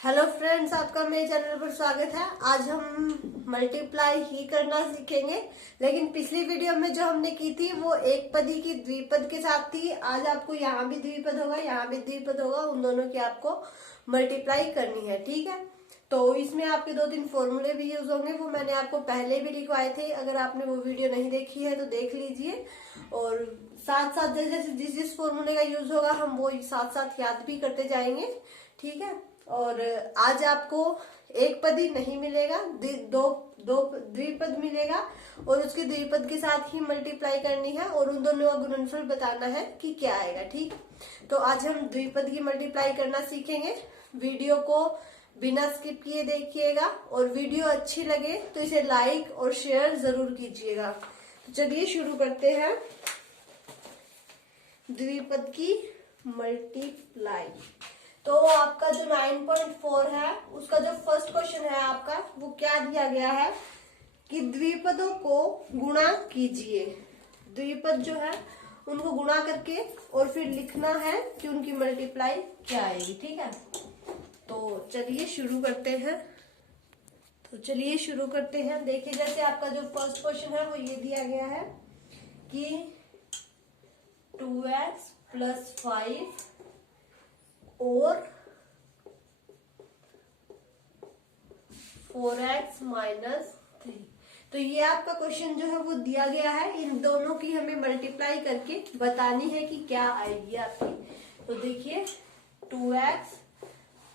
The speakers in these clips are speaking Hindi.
हेलो फ्रेंड्स, आपका मेरे चैनल पर स्वागत है। आज हम मल्टीप्लाई ही करना सीखेंगे, लेकिन पिछली वीडियो में जो हमने की थी वो एक पदी की द्विपद के साथ थी। आज आपको यहाँ भी द्विपद होगा, यहाँ भी द्विपद होगा, उन दोनों की आपको मल्टीप्लाई करनी है। ठीक है, तो इसमें आपके 2-3 फॉर्मूले भी यूज होंगे, वो मैंने आपको पहले भी लिखवाए थे। अगर आपने वो वीडियो नहीं देखी है तो देख लीजिए, और साथ साथ जैसे जिस जिस फॉर्मूले का यूज होगा हम वो साथ साथ याद भी करते जाएंगे। ठीक है, और आज आपको एक पद ही नहीं मिलेगा, दो दो द्विपद मिलेगा, और उसके द्विपद के साथ ही मल्टीप्लाई करनी है और उन दोनों का गुणनफल बताना है कि क्या आएगा। ठीक, तो आज हम द्विपद की मल्टीप्लाई करना सीखेंगे। वीडियो को बिना स्किप किए देखिएगा, और वीडियो अच्छी लगे तो इसे लाइक और शेयर जरूर कीजिएगा। तो चलिए शुरू करते हैं द्विपद की मल्टीप्लाई। तो आपका जो 9.4 है उसका जो फर्स्ट क्वेश्चन है आपका, वो क्या दिया गया है कि द्विपदों को गुणा कीजिए। द्विपद जो है उनको गुणा करके और फिर लिखना है कि उनकी मल्टीप्लाई क्या आएगी। ठीक है, तो चलिए शुरू करते हैं। देखिए, जैसे आपका जो फर्स्ट क्वेश्चन है वो ये दिया गया है कि 2x + 5 और 4x - 3। तो ये आपका क्वेश्चन जो है वो दिया गया है। इन दोनों की हमें मल्टीप्लाई करके बतानी है कि क्या आएगी आपकी। तो देखिए, 2x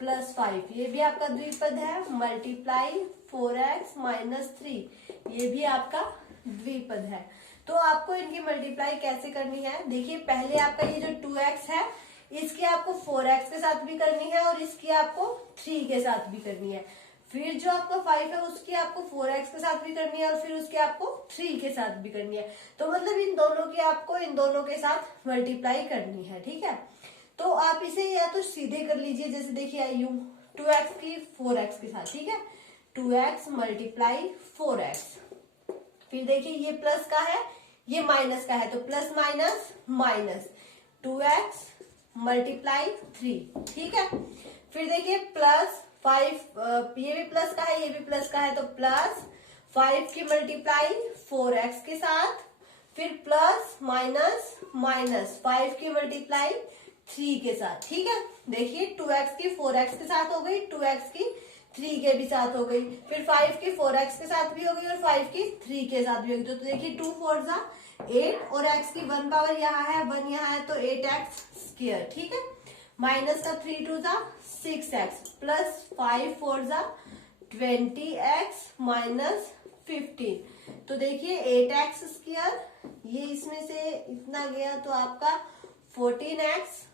+ 5 ये भी आपका द्विपद है, मल्टीप्लाई 4x - 3 ये भी आपका द्विपद है। तो आपको इनकी मल्टीप्लाई कैसे करनी है? देखिए, पहले आपका ये जो 2x है इसकी आपको 4x के साथ भी करनी है और इसकी आपको 3 के साथ भी करनी है। फिर जो आपका 5 है उसकी आपको 4x के साथ भी करनी है और फिर उसकी आपको 3 के साथ भी करनी है। तो मतलब इन दोनों की आपको इन दोनों के साथ मल्टीप्लाई करनी है। ठीक है, तो आप इसे या तो सीधे कर लीजिए, जैसे देखिए यूं 2x की 4x के साथ। ठीक है, 2x × 4x। फिर देखिए ये प्लस का है, ये माइनस का है, तो प्लस माइनस माइनस 2x × 3। ठीक है, फिर देखिए +5 ये भी प्लस का है, ये भी प्लस का है, तो +5 की मल्टीप्लाई 4x के साथ, फिर प्लस माइनस माइनस 5 की मल्टीप्लाई 3 के साथ। ठीक है, देखिए 2x की 4x के साथ हो गई, 2x की 3 के भी साथ हो गई, फिर 5 की 4x के साथ भी हो गई और 5 की 3 के साथ भी होगी। तो देखिए 2 4 जा 8 और x की 1 पावर यहाँ है, 1 यहाँ है, तो 8x²। ठीक है, माइनस का 3 2 जा 6x प्लस 5 4 जा 20x - 15। तो देखिए 8x², ये इसमें से इतना गया तो आपका 14x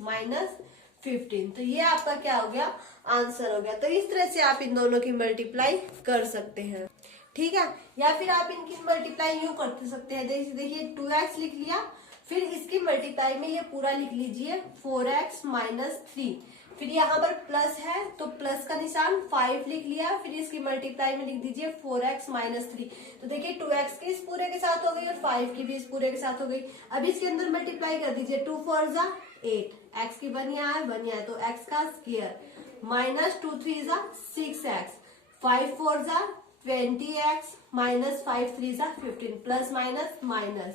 -15। तो ये आपका क्या हो गया? आंसर हो गया। तो इस तरह से आप इन दोनों की मल्टीप्लाई कर सकते हैं। ठीक है, या फिर आप इनकी मल्टीप्लाई यूं कर सकते हैं। देखिए 2x लिख लिया, फिर इसकी मल्टीप्लाई में ये पूरा लिख लीजिए 4x - 3। फिर यहाँ पर प्लस है तो प्लस का निशान 5 लिख लिया, फिर इसकी मल्टीप्लाई में लिख दीजिए 4x - 3। तो देखिए 2x की इस पूरे के साथ हो गई और 5 की भी इस पूरे के साथ हो गई। अब इसके अंदर मल्टीप्लाई कर दीजिए, 2 4 जा 8, x की 1 यहाँ है, 1 यहाँ है, तो x² माइनस 2 3 जा 6x, 5 4 जा 20x -5 3 जा 15, प्लस माइनस माइनस।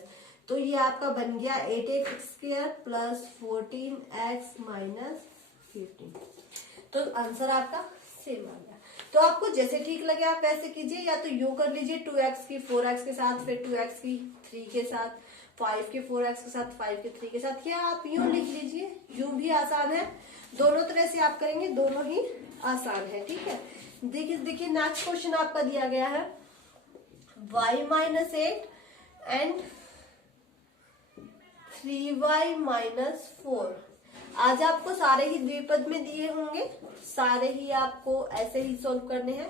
तो ये आपका बन गया 8x² प्लस 14x - 15। तो आंसर आपका सेम आ गया। तो आपको जैसे ठीक लगे आप वैसे कीजिए, या तो यूं कर लीजिए 2x की 4x के साथ, फिर 2x की 3 के साथ, 5 के 4x के साथ, 5 के 3 के साथ, या आप यूं लिख लीजिए, यूं भी आसान है। दोनों तरह से आप करेंगे, दोनों ही आसान है। ठीक है, देखिए नेक्स्ट क्वेश्चन आपका दिया गया है y - 8 एंड 3y - 4। आज आपको सारे ही द्विपद में दिए होंगे, सारे ही आपको ऐसे ही सोल्व करने हैं।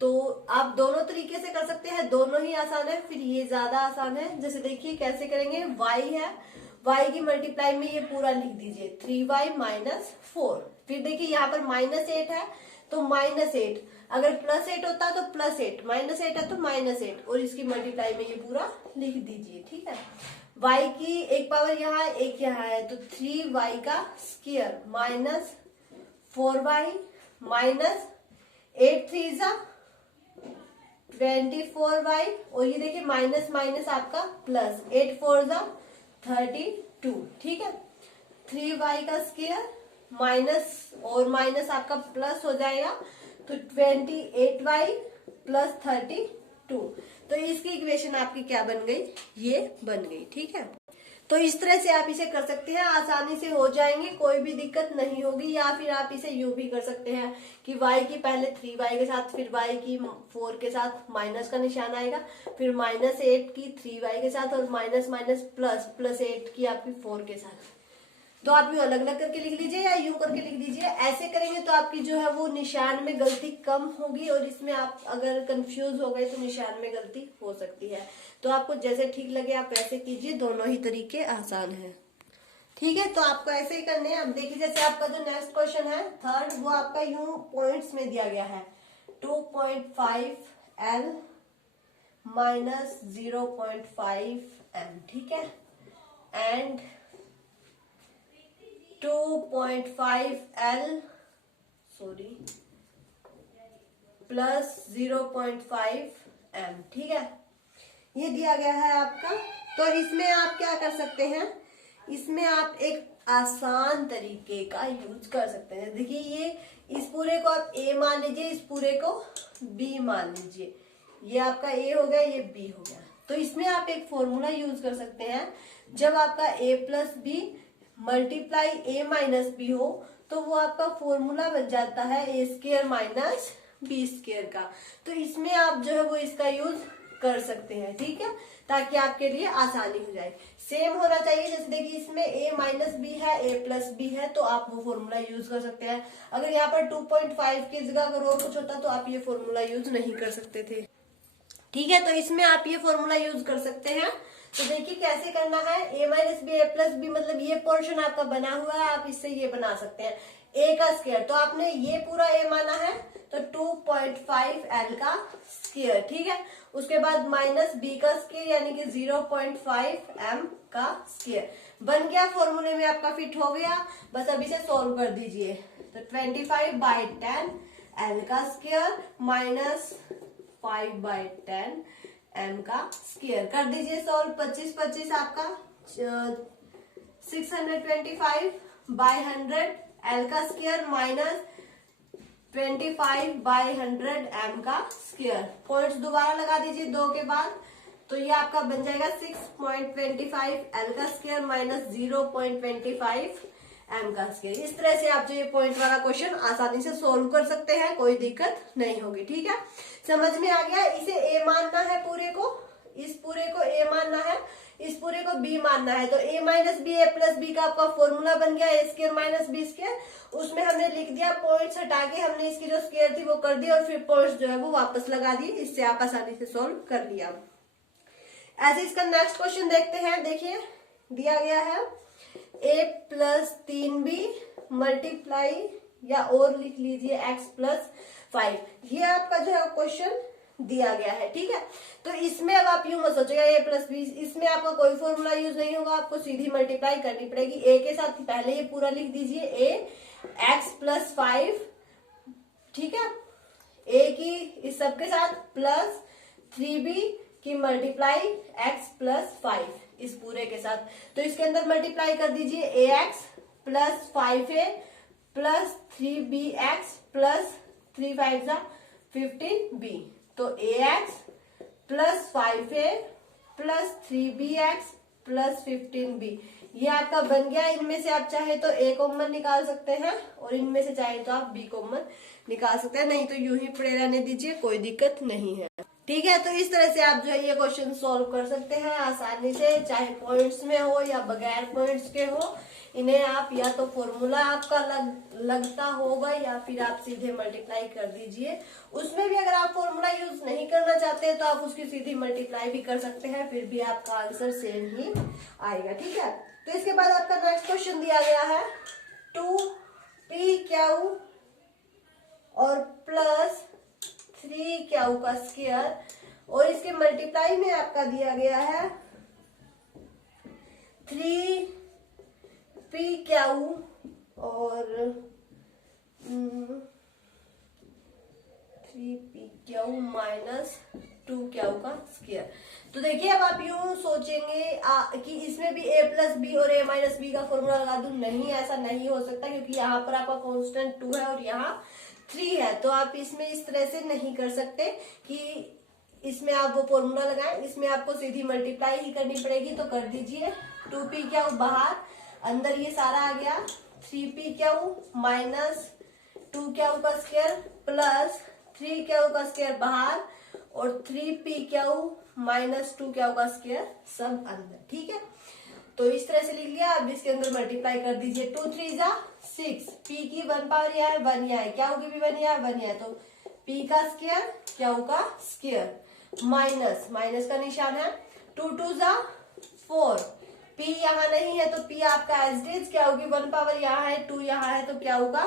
तो आप दोनों तरीके से कर सकते हैं, दोनों ही आसान है, फिर ये ज्यादा आसान है। जैसे देखिए कैसे करेंगे, y है, y की मल्टीप्लाई में ये पूरा लिख दीजिए 3y - 4। फिर देखिए यहाँ पर -8 है तो -8, अगर +8 होता तो +8, -8 है तो -8, और इसकी मल्टीप्लाई में ये पूरा लिख दीजिए। ठीक है, y की एक पावर यहाँ है, एक यहाँ है, तो 3y² 4y माइनस 8 3 जा 24y, और ये देखिए माइनस माइनस आपका प्लस, 8 4 जा 32, ठीक है। 3y का स्क्वायर माइनस और माइनस आपका प्लस हो जाएगा, तो 28y प्लस 32। तो इसकी इक्वेशन आपकी क्या बन गई, ये बन गई, ठीक है। तो इस तरह से आप इसे कर सकते हैं, आसानी से हो जाएंगे, कोई भी दिक्कत नहीं होगी। या फिर आप इसे यूं भी कर सकते हैं कि y की पहले 3y के साथ, फिर y की 4 के साथ माइनस का निशान आएगा, फिर -8 की 3y के साथ, और माइनस माइनस प्लस, +8 की आपकी 4 के साथ। तो आप यूं अलग अलग करके लिख लीजिए या यूं करके लिख दीजिए। ऐसे करेंगे तो आपकी जो है वो निशान में गलती कम होगी, और इसमें आप अगर कंफ्यूज हो गए तो निशान में गलती हो सकती है। तो आपको जैसे ठीक लगे आप वैसे कीजिए, दोनों ही तरीके आसान है, ठीक है। तो आपको ऐसे ही करने हैं। अब देखिए जैसे आपका जो नेक्स्ट क्वेश्चन है थर्ड, वो आपका यूं पॉइंट्स में दिया गया है 2.5L माइनस 0.5M, ठीक है, एंड 2.5L प्लस 0.5M, ठीक है, ये दिया गया है आपका। तो इसमें आप क्या कर सकते हैं, इसमें आप एक आसान तरीके का यूज कर सकते हैं। देखिए ये इस पूरे को आप A मान लीजिए, इस पूरे को B मान लीजिए, ये आपका A हो गया, ये B हो गया। तो इसमें आप एक फॉर्मूला यूज कर सकते हैं, जब आपका A plus B multiply A minus B हो, तो वो आपका फॉर्मूला बन जाता है A square minus B square का। तो इसमें आप जो है वो इसका यूज कर सकते हैं, ठीक है, ताकि आपके लिए आसानी हो जाए। सेम होना चाहिए, जैसे देखिए इसमें A माइनस बी है, A प्लस बी है, तो आप वो फॉर्मूला यूज कर सकते हैं। अगर यहाँ पर 2.5 की जगह अगर और कुछ होता तो आप ये फॉर्मूला यूज नहीं कर सकते थे, ठीक है। तो इसमें आप ये फॉर्मूला यूज कर सकते हैं। तो देखिए कैसे करना है, A minus B, A plus B, मतलब ये पोर्शन आपका बना हुआ है, आप इससे ये बना सकते हैं A का स्क्वायर। तो आपने ये पूरा A माना है, तो 2.5L का स्क्वायर, ठीक है। उसके बाद माइनस B का स्क्वायर यानी कि 0.5M का स्क्वायर बन गया, फॉर्मूले में आपका फिट हो गया। बस अब इसे सॉल्व कर दीजिए। तो 25/10 L का स्क्वायर माइनस 5/10 M का स्क्वायर कर दीजिए सॉल्व। 25 25 आपका 625/100 L का स्क्वायर माइनस 25/100 M का स्क्वायर। पॉइंट्स दोबारा लगा दीजिए 2 के बाद, तो ये आपका बन जाएगा 6.25 L का स्क्वायर माइनस 0.25 M का स्क्वायर। इस तरह से आप जो ये पॉइंट वाला क्वेश्चन आसानी से सोल्व कर सकते हैं, कोई दिक्कत नहीं होगी, ठीक है। समझ में आ गया। इसे A मानना है पूरे को, इस पूरे को A मानना है, इस पूरे को B मानना है। तो A minus B, A plus B का आपका फॉर्मूला बन गया A square minus B square. उसमें हमने लिख दिया, पॉइंट्स हटा के हमने इसकी जो स्क्वायर थी वो कर दी, और फिर पॉइंट्स जो है वो वापस लगा दिए। इससे आप आसानी से सोल्व कर लिया। ऐसे इसका नेक्स्ट क्वेश्चन देखते हैं। देखिए दिया गया है A प्लस 3B मल्टीप्लाई, या और लिख लीजिए x प्लस 5। ये आपका जो है क्वेश्चन दिया गया है, ठीक है। तो इसमें अब आप यूं मत सोचिएगा A प्लस बी, इसमें आपका कोई फॉर्मूला यूज नहीं होगा, आपको सीधी मल्टीप्लाई करनी पड़ेगी। A के साथ पहले ये पूरा लिख दीजिए A x प्लस 5, ठीक है, A की इस सब के साथ प्लस 3B की मल्टीप्लाई x प्लस 5 इस पूरे के साथ। तो इसके अंदर मल्टीप्लाई कर दीजिए ax plus 5a plus 3bx plus 3 5 जा 15b। तो ax plus 5a plus 3bx plus 15b, ये आपका बन गया। इनमें से आप चाहे तो a कॉमन निकाल सकते हैं, और इनमें से चाहे तो आप b कॉमन निकाल सकते हैं, नहीं तो यूं ही पड़े रहने दीजिए, कोई दिक्कत नहीं है, ठीक है। तो इस तरह से आप जो है ये क्वेश्चन सॉल्व कर सकते हैं आसानी से, चाहे पॉइंट्स में हो या बगैर पॉइंट्स के हो। इन्हें आप या तो फॉर्मूला आपका लगता होगा, या फिर आप सीधे मल्टीप्लाई कर दीजिए। उसमें भी अगर आप फॉर्मूला यूज नहीं करना चाहते तो आप उसकी सीधी मल्टीप्लाई भी कर सकते हैं, फिर भी आपका आंसर सेम ही आएगा, ठीक है। तो इसके बाद आपका नेक्स्ट क्वेश्चन दिया गया है 2pq और प्लस 3q का स्क्वायर, और इसके मल्टीप्लाई में आपका दिया गया है 3pq और क्यू माइनस 2q का स्क्वायर। तो देखिए अब आप यूं सोचेंगे कि इसमें भी a प्लस बी और a माइनस बी का फॉर्मूला लगा दूं। नहीं, ऐसा नहीं हो सकता, क्योंकि यहाँ पर आपका कांस्टेंट 2 है और यहाँ 3 है। तो आप इसमें इस तरह से नहीं कर सकते कि इसमें आप वो फॉर्मूला लगाएं। इसमें आपको सीधी मल्टीप्लाई ही करनी पड़ेगी। तो कर दीजिए 2p क्यू बाहर, अंदर ये सारा आ गया 3p क्यू माइनस 2q का स्क्वायर प्लस 3q का स्क्वायर बाहर और 3p क्यू माइनस 2q का स्क्वायर सब अंदर। ठीक है, तो इस तरह से लिख लिया। अब इसके अंदर मल्टीप्लाई कर दीजिए। 2 3 जा 6, p की 1 पावर यह है, 1 यह है, क्या की भी 1 यह है, 1 यह है, तो p का स्क्वायर q का स्क्वायर माइनस माइनस का निशान है। 2 2 जा 4, p यहाँ नहीं है तो p आपका एज इट इज, q की 1 पावर यहाँ है, 2 यहाँ है, तो q का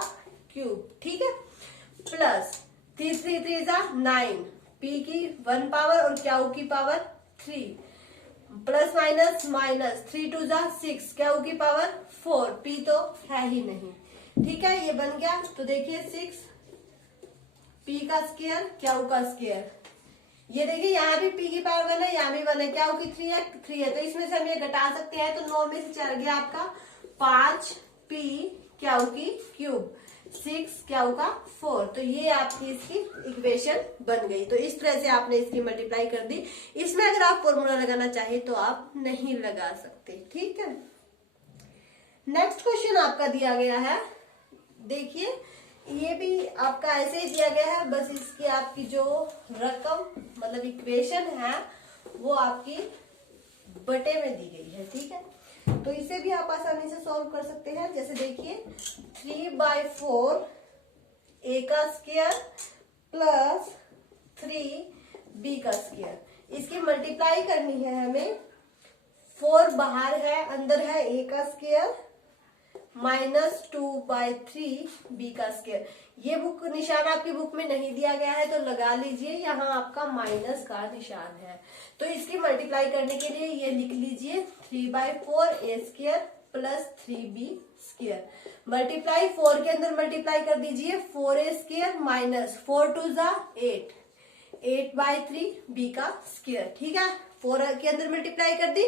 क्यूब। ठीक है, प्लस 3 3 3 जा 9, p की 1 पावर और q की पावर 3, प्लस माइनस माइनस 3 2 जा 6, q की पावर 4, p तो है ही नहीं। ठीक है, ये बन गया। तो देखिए 6 p का स्क्वायर q का स्क्वायर, ये देखिए यहाँ भी p की पावर 1 है, यहाँ भी 1 है, q की 3 है, 3 है, तो इसमें से हम ये घटा सकते हैं। तो 9 में से चल गया आपका 5 p q की क्यूब 6 q का 4। तो ये आपकी इसकी इक्वेशन बन गई। तो इस तरह से आपने इसकी मल्टीप्लाई कर दी। इसमें अगर आप फॉर्मूला लगाना चाहे तो आप नहीं लगा सकते। ठीक है, नेक्स्ट क्वेश्चन आपका दिया गया है। देखिए ये भी आपका ऐसे ही दिया गया है, बस इसकी आपकी जो रकम मतलब इक्वेशन है वो आपकी बटे में दी गई है। ठीक है, तो इसे भी आप आसानी से सॉल्व कर सकते हैं। जैसे देखिए 3/4 a का स्क्वायर प्लस 3b का स्क्वायर, इसकी मल्टीप्लाई करनी है हमें। 4 बाहर है, अंदर है a का स्क्वायर माइनस 2/3 b का स्क्वायर। ये बुक निशान आपकी बुक में नहीं दिया गया है तो लगा लीजिए, यहाँ आपका माइनस का निशान है। तो इसकी मल्टीप्लाई करने के लिए ये लिख लीजिए 3/4 a square plus 3b square. Multiply 4 के अंदर मल्टीप्लाई कर दीजिए 4a स्क्वायर माइनस 4 2 जा 8, 8/3 b का स्क्वायर। ठीक है, 4 के अंदर मल्टीप्लाई कर दी।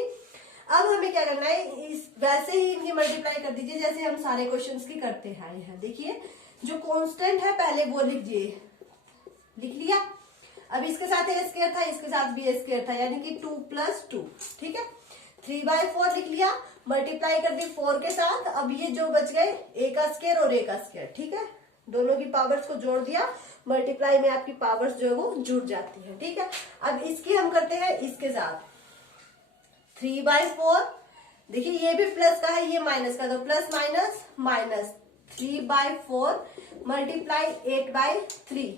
अब हमें क्या करना है, इस वैसे ही इनकी मल्टीप्लाई कर दीजिए जैसे हम सारे क्वेश्चंस की करते हैं। यहाँ देखिए जो कांस्टेंट है पहले वो लीजिए, लिख लिया। अब इसके साथ a स्क्वायर था, इसके साथ b स्क्वायर था, यानी कि 2 + 2। ठीक है, 3/4 लिख लिया, मल्टीप्लाई कर दी 4 के साथ। अब ये जो बच गए a का स्क्वायर और a का स्क्वायर। ठीक है, दोनों की पावर्स को जोड़ दिया, मल्टीप्लाई में आपकी पावर्स जो है वो जुड़ जाती है। ठीक है, अब इसकी हम करते हैं इसके साथ 3/4। देखिए ये भी प्लस का है, ये माइनस का, तो प्लस माइनस माइनस 3/4 मल्टीप्लाई 8/3।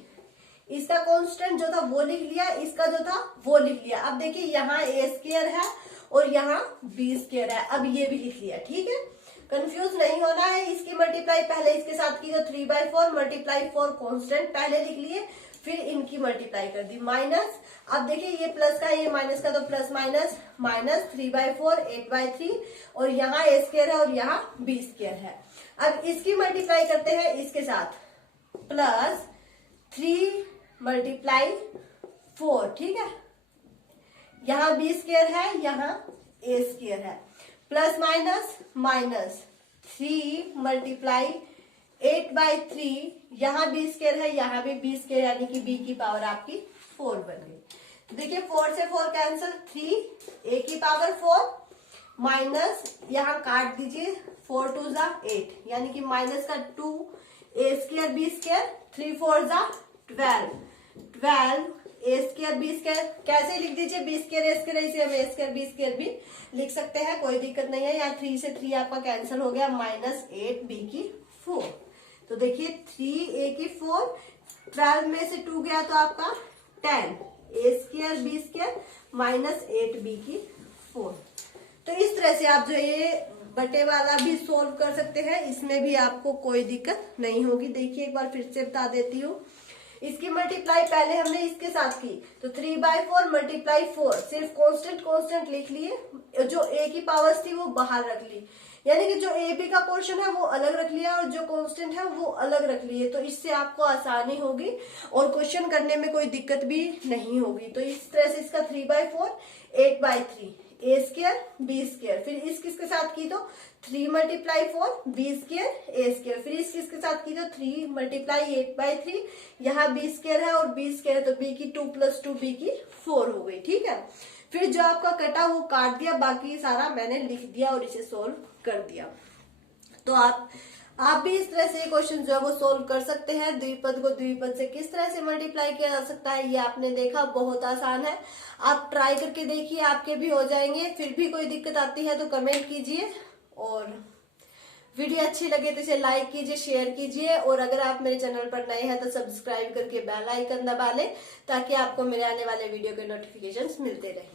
इसका कांस्टेंट जो था वो लिख लिया, इसका जो था वो लिख लिया। अब देखिए यहाँ a स्क्वायर है और यहाँ b स्क्वायर है, अब ये भी लिख लिया। ठीक है, कंफ्यूज नहीं होना है। इसकी मल्टीप्लाई पहले इसके साथ की, तो 3/4 मल्टीप्लाई 4 कांस्टेंट पहले लिख लिए, फिर इनकी मल्टीप्लाई कर दी माइनस। अब देखिए ये प्लस का ये माइनस का, तो प्लस माइनस माइनस 3/4 8/3 और यहाँ a स्क्वायर है और यहाँ b स्क्वायर है। अब इसकी मल्टीप्लाई करते हैं इसके साथ, प्लस 3 × 4। ठीक है, यहाँ b स्क्वायर है, यहाँ a स्क्वायर है, प्लस माइनस माइनस 3 × 8/3, यहाँ b स्क्वायर है, यहाँ भी b स्क्वायर, यानी कि b की पावर आपकी 4 बन गई। देखिए 4 से 4 कैंसिल, 3 a की पावर 4 माइनस यहाँ काट दीजिए 4 2 जा 8, यानी कि माइनस का 2 a स्क्वायर b स्क्वायर, 3 4 जा 12, 12 a स्क्वायर b स्क्वायर। कैसे लिख दीजिए, b स्क्वायर a स्क्वायर, इसे हम a स्क्वायर b स्क्वायर भी लिख सकते हैं, कोई दिक्कत नहीं है। यहाँ 3 से 3 आपका कैंसिल हो गया, माइनस 8 b की 4। तो देखिए 3 a की 4, 12 में से 2 गया तो आपका 10 a square b square minus 8 b की 4। तो इस तरह से आप जो ये बटे वाला भी सोल्व कर सकते हैं, इसमें भी आपको कोई दिक्कत नहीं होगी। देखिए एक बार फिर से बता देती हूँ, इसकी मल्टीप्लाई पहले हमने इसके साथ की, तो 3/4 मल्टीप्लाई 4, सिर्फ कांस्टेंट कांस्टेंट लिख लिए, जो a की पावर्स थी वो बाहर रख ली। यानी कि जो ए बी का पोर्शन है वो अलग रख लिया और जो कांस्टेंट है वो अलग रख लिए, तो इससे आपको आसानी होगी और क्वेश्चन करने में कोई दिक्कत भी नहीं होगी। तो इस तरह से इसका 3/4 8/3 ए स्क्वायर बी स्क्वायर, फिर इस किसके साथ की तो 3 × 4 बी स्क्वायर ए स्क्वायर, फिर इस किसके साथ की तो 3 × 8/3, यहाँ बी स्क्वायर है और बी स्क्वायर है तो बी की 2 + 2 बी की 4 हो गई। ठीक है, फिर जो आपका कटा वो काट दिया, बाकी सारा मैंने लिख दिया और इसे सोल्व कर दिया। तो आप भी इस तरह से क्वेश्चन जो है वो सोल्व कर सकते हैं। द्विपद को द्विपद से किस तरह से मल्टीप्लाई किया जा सकता है ये आपने देखा, बहुत आसान है। आप ट्राई करके देखिए, आपके भी हो जाएंगे। फिर भी कोई दिक्कत आती है तो कमेंट कीजिए, और वीडियो अच्छी लगे तो इसे लाइक कीजिए, शेयर कीजिए, और अगर आप मेरे चैनल पर नए हैं तो सब्सक्राइब करके बेल आइकन दबा लें ताकि आपको मेरे आने वाले वीडियो के नोटिफिकेशंस मिलते रहें।